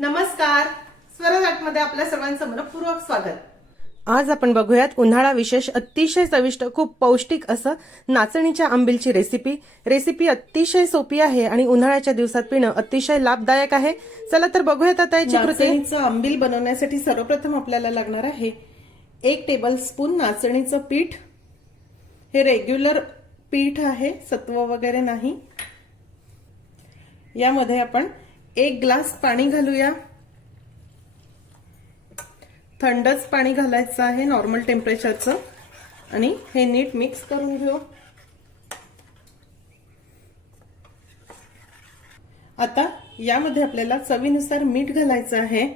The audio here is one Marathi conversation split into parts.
नमस्कार, स्वराज आर्टमध्ये आपल्या सर्वांचं मनपूर्वक स्वागत। आज आपण बघूयात उन्हाळा विशेष अतिशय चविष्ट खूप पौष्टिक असं नाचणीच्या आंबीलची रेसिपी अतिशय सोपी आहे आणि उन्हाळ्याच्या दिवसात पिणं अतिशय लाभदायक आहे। चला तर बघूयात आता याची कृती। नाचणीचं आंबील बनवण्यासाठी सर्वप्रथम आपल्याला लागणार आहे 1 टेबलस्पून नाचणीचं पीठ। हे रेग्युलर पीठ आहे, सत्व वगैरे नाही। यामध्ये आपण 1 ग्लास पाणी घालूया। थंडच पाणी घालायचं आहे, नॉर्मल टेम्परेचरचं, आणि हे नीट मिक्स करून घेऊ। आता यामध्ये आपल्याला चवीनुसार मीठ घालायचं आहे।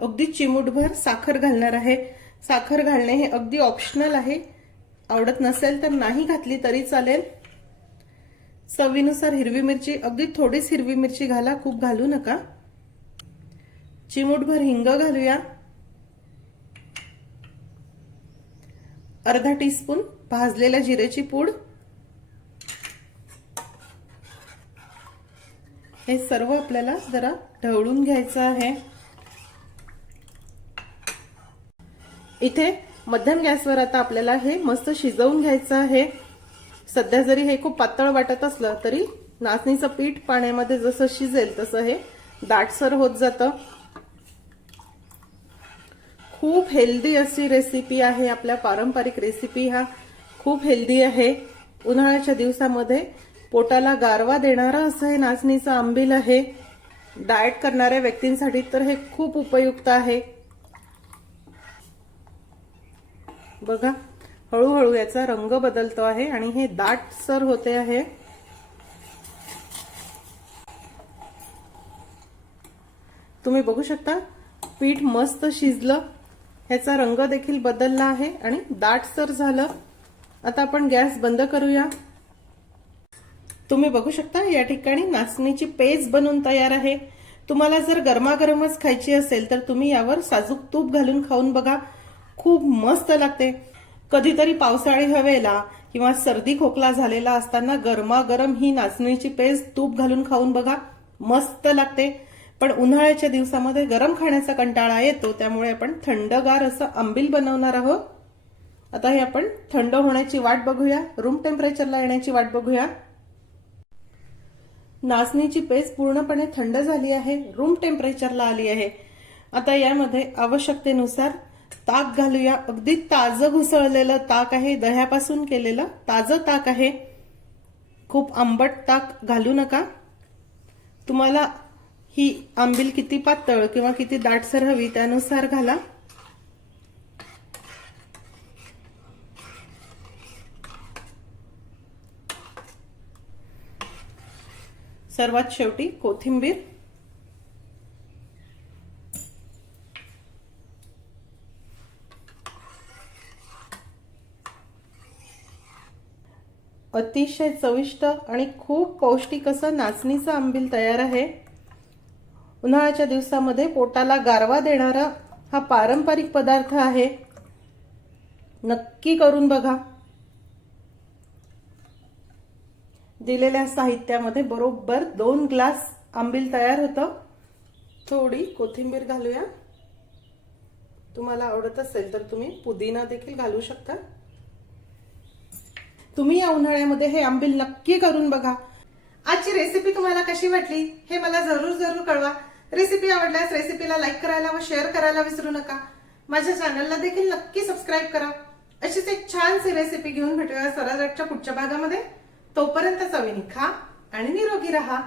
अगदी चिमूटभर साखर घालणार आहे। साखर घालणे हे अगदी ऑप्शनल आहे, आवडत नसेल तर नाही घातली तरी चालेल। चवीनुसार हिरवी मिरची, अगदी थोडीच हिरवी मिरची घाला, खूप घालू नका। चिमूटभर हिंग घालूया। अर्धा टीस्पून भाजलेल्या जिरेची पूड। हे सर्व आपल्याला जरा ढवळून घ्यायचं आहे। इथे मध्यम गॅसवर आता आपल्याला हे मस्त शिजवून घ्यायचं आहे। सध्या जरी हे खूप पातळ वाटत असलं तरी नाचणीचं पीठ पाण्यामध्ये जसं शिजेल तसं हे दाटसर होत जातं। खूप हेल्दी अशी रेसिपी आहे, आपल्या पारंपरिक रेसिपी हा खूप हेल्दी आहे। उन्हाळ्याच्या दिवसामध्ये पोटाला गारवा देणारा असं हे नाचणीचं आंबील आहे। डाएट करणाऱ्या व्यक्तींसाठी तर हे खूप उपयुक्त आहे। बघा, हळूहळू याचा रंग बदलतो आहे आणि हे दाटसर होते आहे। तुम्ही बघू शकता पीठ मस्त शिजलं, ह्याचा रंग देखील बदलला आहे आणि दाटसर झालं। आता आपण गॅस बंद करूया। तुम्ही बघू शकता या ठिकाणी नाचणीची पेस्ट बनून तयार आहे। तुम्हाला जर गरमागरमच खायची असेल तर तुम्ही यावर साजूक तूप घालून खाऊन बघा, खूप मस्त लागते। कधीतरी पावसाळी हवेला किंवा सर्दी खोकला झालेला असताना गरमागरम ही नाचणीची पेस्ट तूप घालून खाऊन बघा, मस्त लागते। पण उन्हाळ्याच्या दिवसामध्ये गरम खाण्याचा कंटाळा येतो, त्यामुळे आपण थंडगार असं आंबील बनवणार आहोत। आता हे आपण थंड होण्याची वाट बघूया, रूम टेम्परेचरला येण्याची वाट बघूया। नाचणीची पेस्ट पूर्णपणे थंड झाली आहे, रूम टेम्परेचरला आली आहे। आता यामध्ये आवश्यकतेनुसार ताक घालूया। अगदी ताजं घुसळलेलं ताक आहे, दह्यापासून केलेलं ताजं ताक आहे। खूप आंबट ताक घालू नका। तुम्हाला ही आंबील किती पातळ किंवा किती दाटसर हवी त्यानुसार घाला। सर्वात शेवटी कोथिंबीर। अतिशय चविष्ट आणि खूप पौष्टिक असं नाचणीचं आंबील तयार आहे। उन्हाळ्याच्या दिवसामध्ये पोटाला गारवा देणारा हा पारंपरिक पदार्थ आहे, नक्की करून बघा। दिलेल्या साहित्यामध्ये बरोबर 2 ग्लास आंबील तयार होतं। थोडी कोथिंबीर घालूया, तुम्हाला आवडत असेल तर तुम्ही पुदिना देखील घालू शकता। तुम्ही या उन्हाळ्यामध्ये हे आंबील नक्की करून बघा। आजची रेसिपी तुम्हाला कशी वाटली हे मला जरूर कळवा। रेसिपी आवडल्यास रेसिपीला लाईक करायला व शेअर करायला विसरू नका। माझ्या चॅनलला देखील नक्की सबस्क्राईब करा। अशीच एक छानशी रेसिपी घेऊन भेटूया स्वराज आर्टच्या पुढच्या भागामध्ये। तोपर्यंत चवीने खा आणि निरोगी राहा।